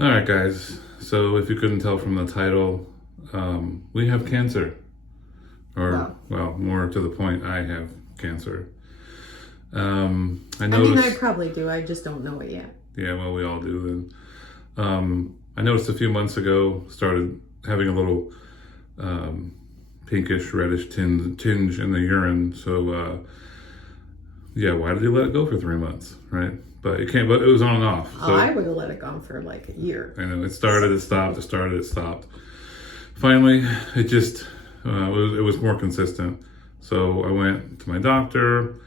All right, guys. So if you couldn't tell from the title, we have cancer. Or, well, more to the point, I have cancer. I noticed... I probably do. I just don't know it yet. Yeah, well, we all do then. I noticed a few months ago, started having a little pinkish, reddish tinge in the urine. So, yeah, why did you let it go for 3 months, right? But you can't, but it was on and off. So, I would have let it go for like a year. I know, it started, it stopped, it started, it stopped. Finally, it just, it was more consistent. So I went to my doctor,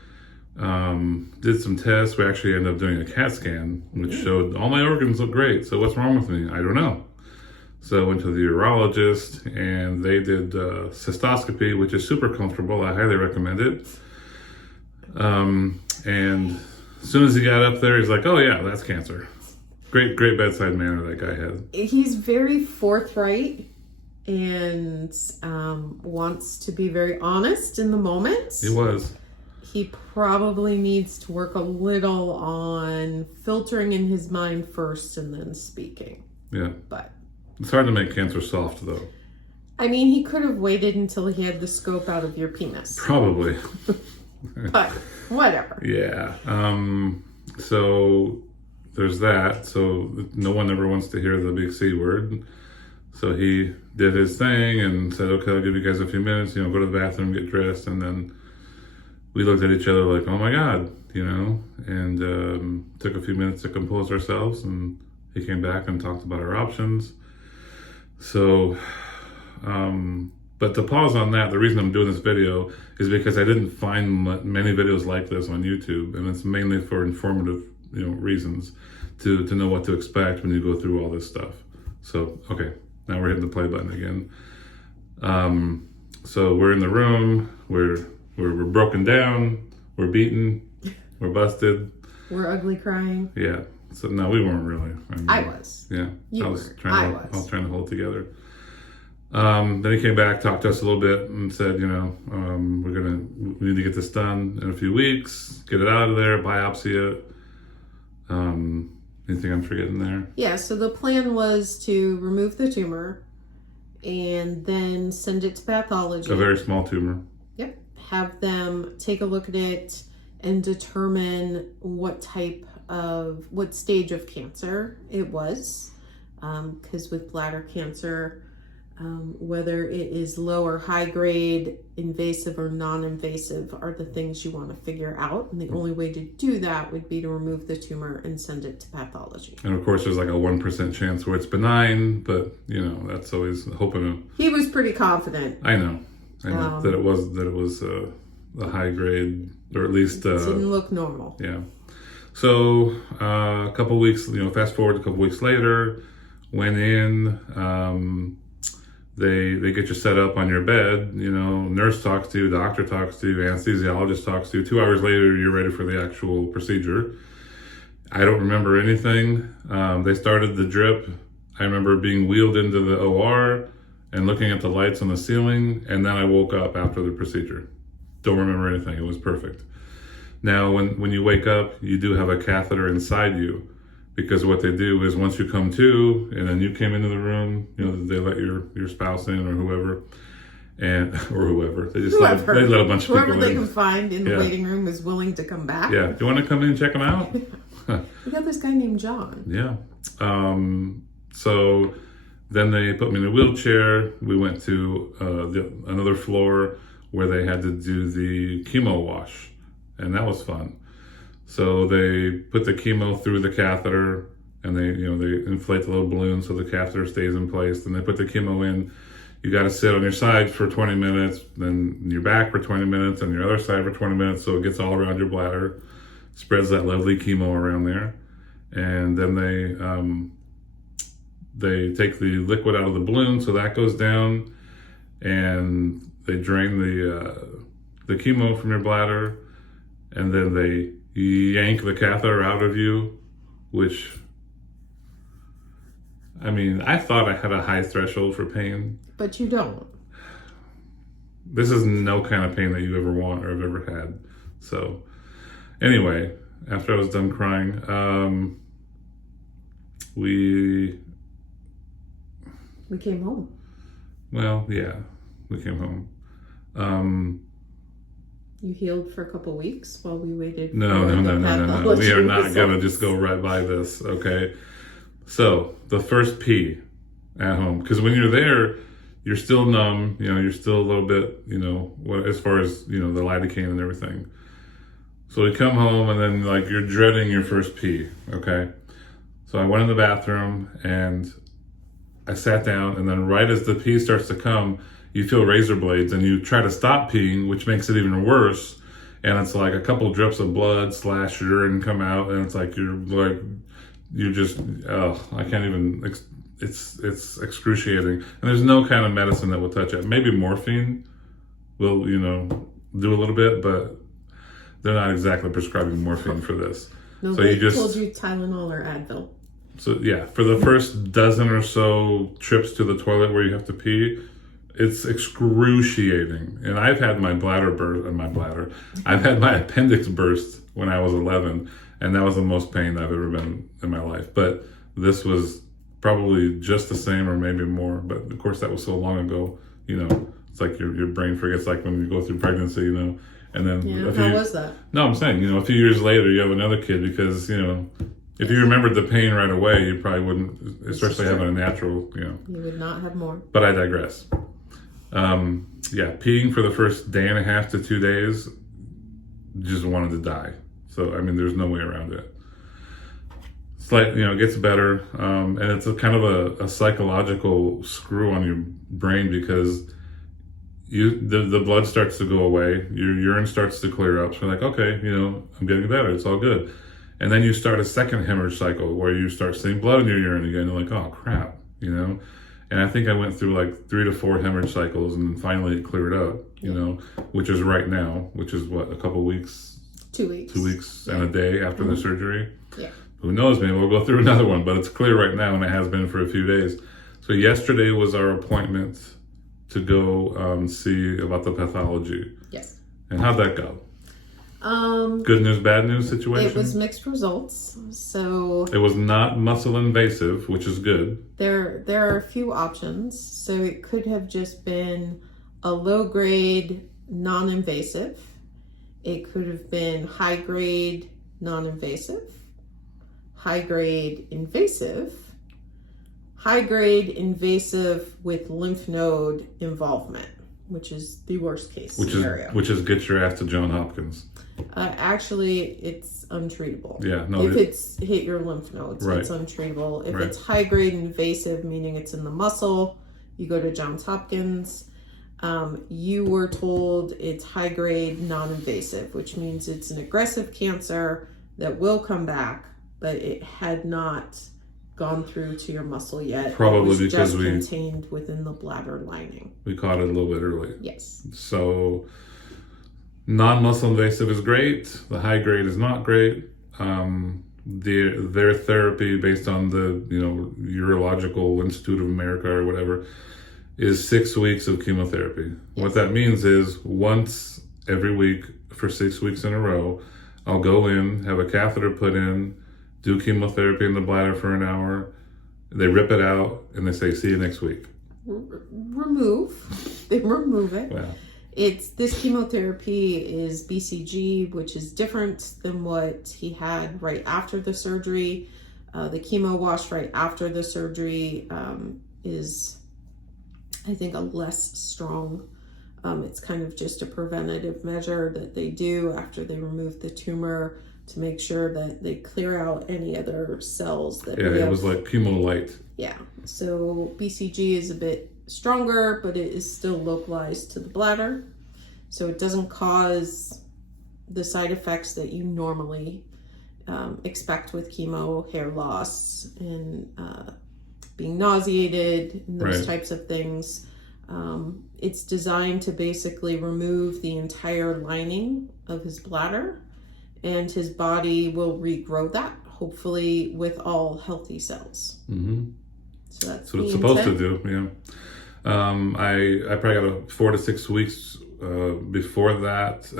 did some tests. We actually ended up doing a CAT scan, which showed all my organs look great. So what's wrong with me? I don't know. So I went to the urologist and they did cystoscopy, which is super comfortable. I highly recommend it. And as soon as he got up there, he's like, oh yeah, that's cancer. Great bedside manner that guy had. He's very forthright and wants to be very honest in the moment. He was. He probably needs to work a little on filtering in his mind first and then speaking. Yeah. But it's hard to make cancer soft, though. I mean, he could have waited until he had the scope out of your penis. Probably. But whatever. Yeah. So there's that. So no one ever wants to hear the big C word. So he did his thing and said, okay, I'll give you guys a few minutes, go to the bathroom, get dressed. And then we looked at each other like, oh my God, and took a few minutes to compose ourselves. And he came back and talked about our options. So, but to pause on that, the reason I'm doing this video is because I didn't find many videos like this on YouTube, and it's mainly for informative, reasons to know what to expect when you go through all this stuff. So, okay, now we're hitting the play button again. So we're in the room, we're broken down, we're beaten, we're busted. We're ugly crying. Yeah. So no, we weren't really. I was. Yeah. I was trying to hold it together. Then he came back, talked to us a little bit, and said, we need to get this done in a few weeks, get it out of there, biopsy it. Anything I'm forgetting there? Yeah. So the plan was to remove the tumor, and then send it to pathology. A very small tumor. Yep. Have them take a look at it and determine what stage of cancer it was. Because with bladder cancer, whether it is low or high grade, invasive or non-invasive are the things you want to figure out. And the only way to do that would be to remove the tumor and send it to pathology. And of course, there's like a 1% chance where it's benign, but that's always hoping. He was pretty confident. I know that it was a high grade, or at least it didn't look normal. Yeah. So a couple weeks, fast forward a couple weeks later, went in. They get you set up on your bed. Nurse talks to you, doctor talks to you, anesthesiologist talks to you. 2 hours later, you're ready for the actual procedure. I don't remember anything. They started the drip. I remember being wheeled into the OR and looking at the lights on the ceiling, and then I woke up after the procedure. Don't remember anything. It was perfect. Now, when you wake up, you do have a catheter inside you, because what they do is once you come to, and then you came into the room, they let your spouse in or whoever, or whoever. They just let a bunch of people in. Whoever they can find in the waiting room is willing to come back. Yeah. Do you want to come in and check them out? We got this guy named John. Yeah. So then they put me in a wheelchair. We went to another floor where they had to do the chemo wash, and that was fun. So they put the chemo through the catheter, and they inflate the little balloon so the catheter stays in place. Then they put the chemo in. You got to sit on your side for 20 minutes, then your back for 20 minutes, and your other side for 20 minutes, so it gets all around your bladder, spreads that lovely chemo around there. And then they take the liquid out of the balloon, so that goes down, and they drain the chemo from your bladder, and then they yank the catheter out of you, which, I thought I had a high threshold for pain. But you don't. This is no kind of pain that you ever want or have ever had. So, anyway, after I was done crying, We came home. Well, yeah, we came home. You healed for a couple weeks while we waited. No. Pathology We are not results. gonna just go right by this, okay? So the first pee at home, because when you're there, you're still numb. You're still a little bit, as far as the lidocaine and everything. So we come home and then like you're dreading your first pee, okay? So I went in the bathroom and I sat down, and then right as the pee starts to come, you feel razor blades and you try to stop peeing, which makes it even worse. And it's like a couple of drips of blood / urine come out, and it's like you're just, I can't even, it's excruciating. And there's no kind of medicine that will touch it. Maybe morphine will, do a little bit, but they're not exactly prescribing morphine for this. No, So they you just told you Tylenol or Advil. So yeah, for the first dozen or so trips to the toilet where you have to pee, it's excruciating. And I've had my I've had my appendix burst when I was 11, and that was the most pain I've ever been in my life. But this was probably just the same or maybe more. But of course, that was so long ago. It's like your brain forgets, like when you go through pregnancy, and then How was that? No, I'm saying, a few years later, you have another kid because, if you remembered the pain right away, you probably wouldn't, especially having a natural, You would not have more. But I digress. Peeing for the first day and a half to 2 days, just wanted to die. So, there's no way around it. It's like, it gets better. And it's a kind of a psychological screw on your brain because the blood starts to go away. Your urine starts to clear up. So you're like, okay, I'm getting better. It's all good. And then you start a second hemorrhage cycle where you start seeing blood in your urine again. You're like, oh crap, And I think I went through like 3 to 4 hemorrhage cycles, and then finally it cleared up, which is right now, which is what, a couple weeks? 2 weeks. 2 weeks and a day after the surgery. Yeah. Who knows, maybe we'll go through another one, but it's clear right now, and it has been for a few days. So yesterday was our appointment to go see about the pathology. Yes. And how'd that go? Good news, bad news situation? It was mixed results. So it was not muscle invasive, which is good. There are a few options. So it could have just been a low grade non-invasive. It could have been high grade non-invasive, high grade invasive, high grade invasive with lymph node involvement, which is the worst case scenario. Which is get your ass to Johns Hopkins. Actually, it's untreatable. Yeah, no. If it's hit your lymph nodes, right. It's untreatable. If right. it's high grade invasive, meaning it's in the muscle, you go to Johns Hopkins. You were told it's high grade non-invasive, which means it's an aggressive cancer that will come back, but it had not gone through to your muscle yet. Probably it was because just contained within the bladder lining. We caught it a little bit early. Yes. So non-muscle invasive is great. The high grade is not great. Their therapy based on the Urological Institute of America or whatever is 6 weeks of chemotherapy. Yes. What that means is once every week for 6 weeks in a row, I'll go in, have a catheter put in, do chemotherapy in the bladder for an hour. They rip it out and they say, see you next week. They remove it. Wow. This chemotherapy is BCG, which is different than what he had right after the surgery. The chemo wash right after the surgery is, I think, a less strong. It's kind of just a preventative measure that they do after they remove the tumor to make sure that they clear out any other cells that it was like chemo light. Yeah, so BCG is a bit stronger, but it is still localized to the bladder, so it doesn't cause the side effects that you normally expect with chemo, hair loss and being nauseated and those right. types of things. It's designed to basically remove the entire lining of his bladder, and his body will regrow that, hopefully with all healthy cells. Mm-hmm. So that's what it's supposed to do. Yeah. I probably got 4 to 6 weeks before that.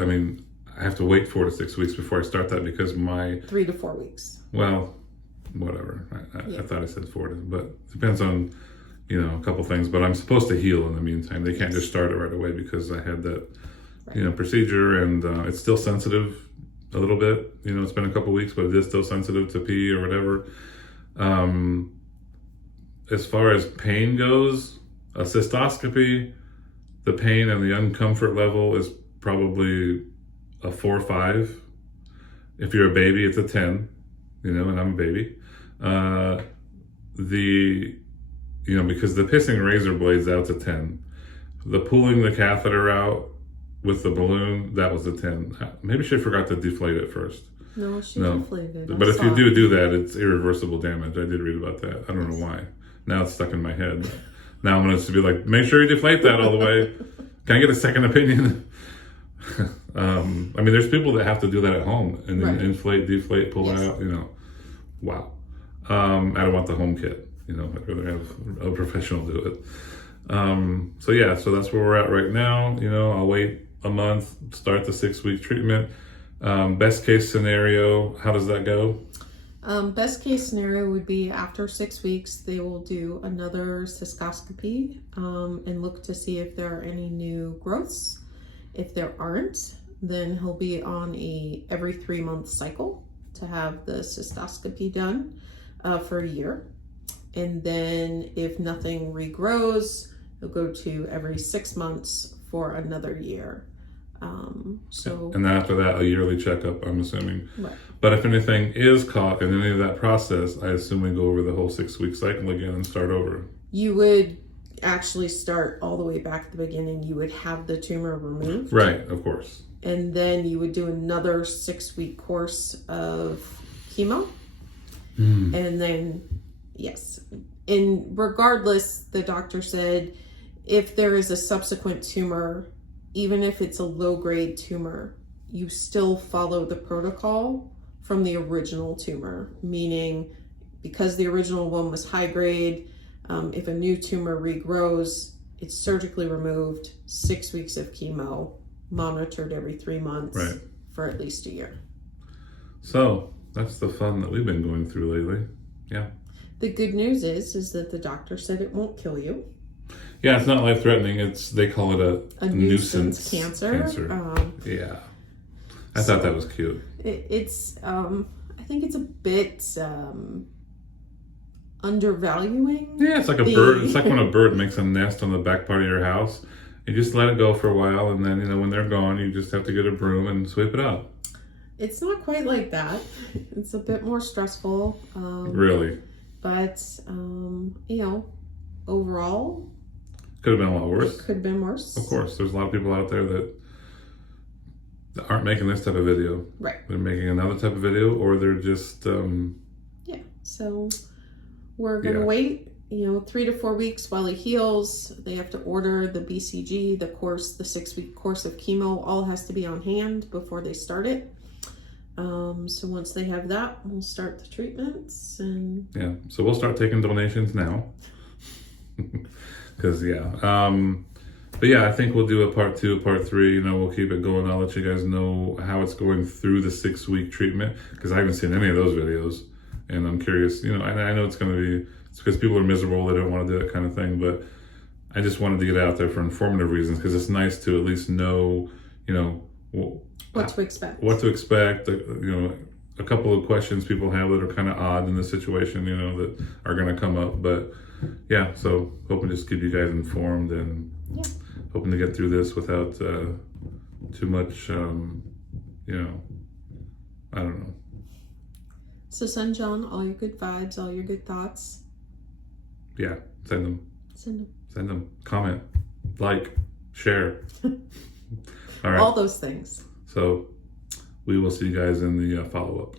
I have to wait 4 to 6 weeks before I start that because 3 to 4 weeks. Well, whatever. Yeah. I thought I said 4 to, but depends on, a couple things. But I'm supposed to heal in the meantime. They can't just start it right away because I had that, procedure, and it's still sensitive a little bit. It's been a couple weeks, but it is still sensitive to pee or whatever. As far as pain goes, a cystoscopy, the pain and the uncomfort level is probably a 4 or 5. If you're a baby, it's a 10, and I'm a baby. Because the pissing razor blade's out to 10. The pulling the catheter out with the balloon, that was a 10. Maybe she forgot to deflate it first. No, she deflated it. But if you do that, it's irreversible damage. I did read about that. I don't know why. Now it's stuck in my head. Now I'm going to be like, make sure you deflate that all the way. Can I get a second opinion? There's people that have to do that at home and then inflate, deflate, pull out, Wow. I don't want the home kit. I'd rather have a professional do it. So that's where we're at right now. I'll wait a month, start the 6-week treatment. Best case scenario, how does that go? Best case scenario would be after 6 weeks, they will do another cystoscopy and look to see if there are any new growths. If there aren't, then he'll be on a every 3-month cycle to have the cystoscopy done for a year. And then if nothing regrows, he'll go to every 6 months for another year. And then after that, a yearly checkup, I'm assuming. Right. But if anything is caught in any of that process, I assume we go over the whole 6-week cycle again and start over. You would actually start all the way back at the beginning. You would have the tumor removed. Right, of course. And then you would do another 6-week course of chemo. And then, yes. And regardless, the doctor said, if there is a subsequent tumor, even if it's a low-grade tumor, you still follow the protocol from the original tumor, meaning because the original one was high-grade, if a new tumor regrows, it's surgically removed, 6 weeks of chemo, monitored every 3 months for at least a year. So that's the fun that we've been going through lately. Yeah. The good news is that the doctor said it won't kill you. Yeah, it's not life-threatening. They call it a nuisance cancer. Yeah. I thought that was cute. It's I think it's a bit undervaluing. Yeah, it's like a bird. It's like when a bird makes a nest on the back part of your house. You just let it go for a while, and then, when they're gone, you just have to get a broom and sweep it up. It's not quite like that. It's a bit more stressful. Really? But, overall... Could have been a lot worse. It could have been worse. Of course. There's a lot of people out there that aren't making this type of video. Right. They're making another type of video, or they're just... Yeah. So we're going to wait, 3 to 4 weeks while he heals. They have to order the BCG, the 6-week course of chemo. All has to be on hand before they start it. So once they have that, we'll start the treatments. And yeah. So we'll start taking donations now. Because, but yeah, I think we'll do a part 2, part 3. We'll keep it going. I'll let you guys know how it's going through the 6-week treatment, because I haven't seen any of those videos, and I'm curious. And I know it's because people are miserable, they don't want to do that kind of thing, but I just wanted to get it out there for informative reasons, because it's nice to at least know, what to expect. What to expect. A couple of questions people have that are kind of odd in the situation, that are going to come up, but. Yeah, so hoping to just keep you guys informed, and hoping to get through this without too much, I don't know. So send John all your good vibes, all your good thoughts. Yeah, send them. Send them. Comment, like, share. All right. All those things. So we will see you guys in the follow-up.